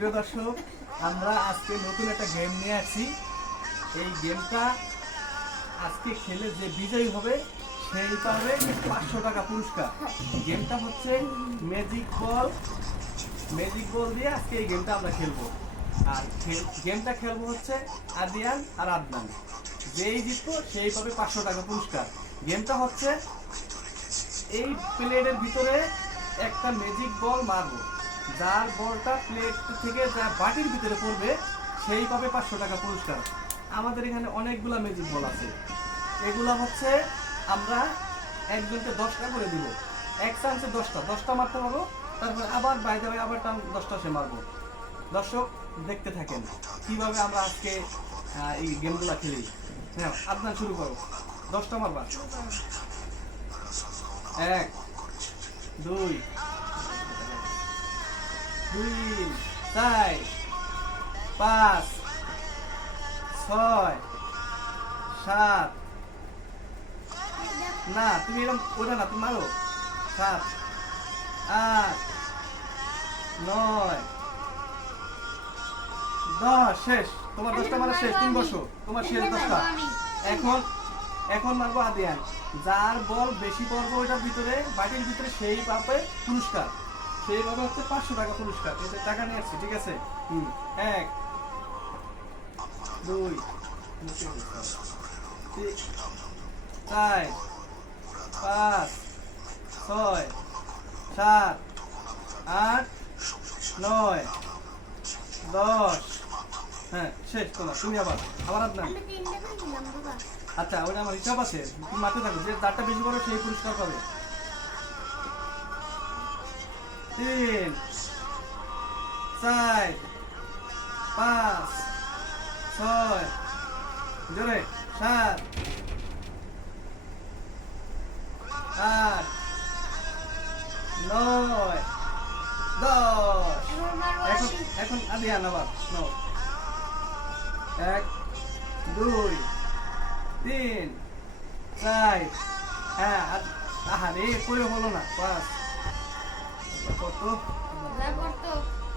প্রিয় দর্শক, আমরা আজকে নতুন একটা গেম নিয়ে আসছি এই গেমটা আজকে খেলে যে বিজয়ী হবে, সেই পাবে পাঁচশো টাকা পুরস্কার। গেমটা হচ্ছে ম্যাজিক বল ম্যাজিক বল দিয়ে আজকে এই গেমটা আমরা খেলব। আর গেমটা খেলব হচ্ছে আদিয়ান আর আদনান। যেই জিতবো, সেই পাবে পাঁচশো টাকা পুরস্কার। গেমটা হচ্ছে এই প্লেটের ভিতরে একটা ম্যাজিক বল মারবো। যার বলটা প্লেট থেকে যা বাটির ভিতরে পড়বে, সেই পাবে পাঁচশো টাকা পুরস্কার। আমাদের এখানে অনেকগুলা ম্যাজিক বল আছে। এগুলা হচ্ছে আমরা একজনকে দশটা করে দিব। এক চান্সে দশটা। দশটা মারতে পারব, তারপরে আবার বাইরে যাবে আবার টান দশটা সে মারবো। দর্শক, দেখতে থাকেন কীভাবে আমরা আজকে এই গেমগুলা খেলি। হ্যাঁ আপনার শুরু করো। দশটা মারবা। এক, দুই দুই চার পাঁচ ছয় সাত না, তুমি এরকম ওটা না, তুমি মারো। সাত, আট, নয়, দশ, শেষ, তোমার দশটা মারা শেষ। তুমি বসো তোমার শেষ দশটা। এখন এখন মারবো, আদিয়ান। যার বল বেশি পড়ব ওইটার ভিতরে বাটির ভিতরে সেই পাবে পুরস্কার। হচ্ছে পাঁচশো টাকা পুরস্কার এতে টাকা নিয়ে আসছি ঠিক আছে? হুম। এক দুই চার পাঁচ ছয় সাত আট নয় দশ। হ্যাঁ শেষ তোমার তুমি আবার আবার আপনার আচ্ছা ওটা আমার হিসাব আছে তুমি মাথায় থাকো যে যারটা বেশি করো সেই পুরস্কার পাবে। তিন, চার, পাঁচ, ছয়, জোরে, সাত, আট, নয়, দশ। এখন। এখন আদি আন আবার নাও এক, দুই, তিন, চার। হ্যাঁ আর আহা রে কই হলো না, পাঁচ। কত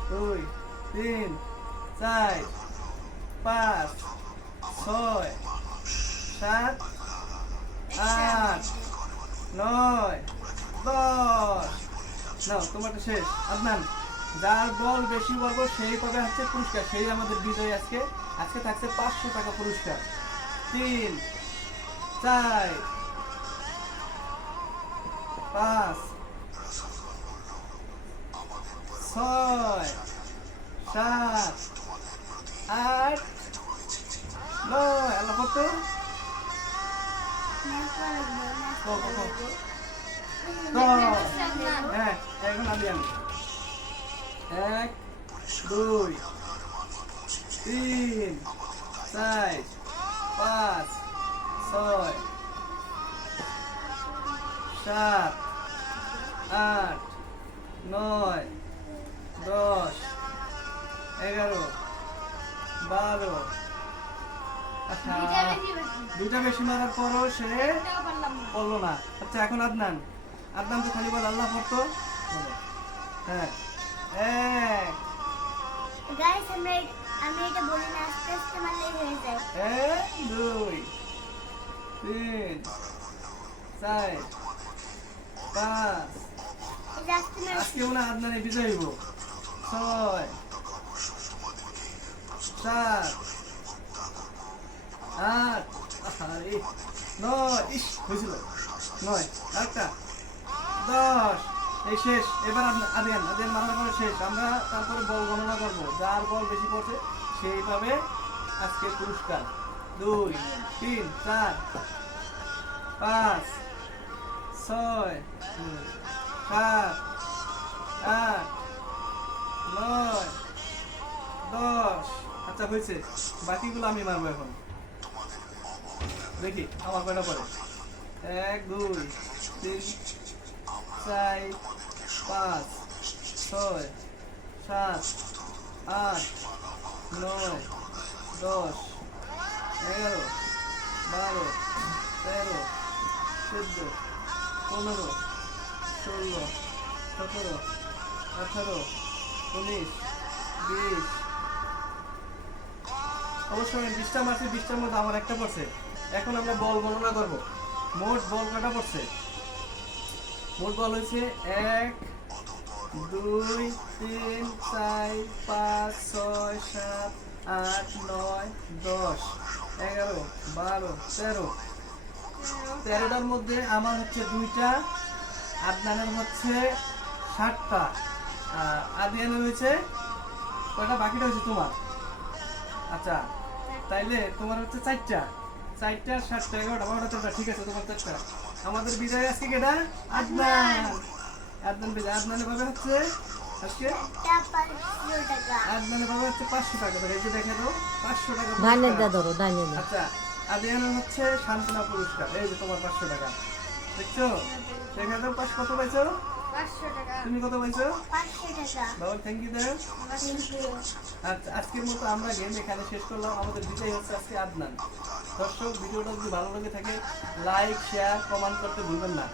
দুই তিন চার পাঁচ ছয় সাত আট নয় দশ নাও তোমারটা শেষ। আদনান, যার বল বেশি বলব, সেই পাবে হচ্ছে পুরস্কার। সেই আমাদের বিজয় আজকে। আজকে থাকছে পাঁচশো টাকা পুরস্কার। তিন, চার, পাঁচ ছয়, সাত, আট, নয়। আল্লাহ কত। হ্যাঁ এখন আমি আমি এক, দুই, তিন, চার, পাঁচ, ছয়, সাত, আট, নয়। দশ এগারো বারো। দুইটা বেশি মারার পরও সে বলল না। আচ্ছা এখন আদনান। আদনান তো খালি বল আল্লাহ পড়তো? হ্যাঁ। এক। গাইস আমরা আমি এটা বলি না আস্তে আস্তে মারলেই হয়ে যায়। এক দুই তিন চার পাঁচ। এই যে আস্তে মার আজকে মনে হয় আদনানে বিজয় হইব। শেষ। এবার আদ- আদিয়ান আদিয়ান মারার পরে শেষ। আমরা তারপরে বল গণনা করব। যার বল বেশি পড়ছে, সেই পাবে আজকে পুরস্কার। দুই, তিন, চার, পাঁচ, ছয়, সাত, আট নয়, দশ। আচ্ছা হয়েছে। বাকিগুলো আমি মারবো এখন। দেখি, আমার কয়টা পরে এক, দুই, তিন, চার, পাঁচ, ছয়, সাত, আট, নয়, দশ, এগারো, বারো, তেরো, চোদ্দ, পনেরো, ষোলো, সতেরো, আঠারো অবশ্যই বিশটা মাসে বিশটার মধ্যে আমার একটা পড়ছে। এখন আমরা বল গণনা করব। মোট বল কটা পড়ছে? মোট বল হয়েছে এক, দুই, তিন, চার, পাঁচ, ছয়, সাত, আট, নয়, দশ, এগারো, বারো, তেরো। তেরোটার মধ্যে আমার হচ্ছে দুইটা আদনানের হচ্ছে ষাটটা। আদিয়ানের হয়েছে কয়টা বাকিটা হয়েছে তোমার? আচ্ছা তাইলে তোমার হচ্ছে চারটা। চারটা সাতটা এগারোটা বারোটা তেরোটা ঠিক আছে তোমার চারটা। আমাদের আজকে কেটা? আদনান। আদনান। বিজয় আদনানের ভাবে হচ্ছে আজকে? পাঁচশো টাকা। আদনানের ভাবে হচ্ছে পাঁচশো টাকা। এই যে দেখে দাও পাঁচশো টাকা ধানের। দা ধরো ধানের আচ্ছা আদিয়ানের হচ্ছে সান্ত্বনা পুরস্কার। এই যে তোমার পাঁচশো টাকা। দেখছ? দেখে দাও পাঁচ কত পাইছো? তুমি কত বলছো? বাবা থ্যাংক ইউ আচ্ছা আজকের মতো আমরা গেম এখানে শেষ করলাম। আমাদের বিজয় হচ্ছে আজকে আদনান। দর্শক ভিডিওটা যদি ভালো লাগে থাকে লাইক শেয়ার কমেন্ট করতে ভুলবেন না।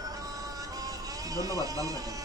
ধন্যবাদ ভালো থাকেন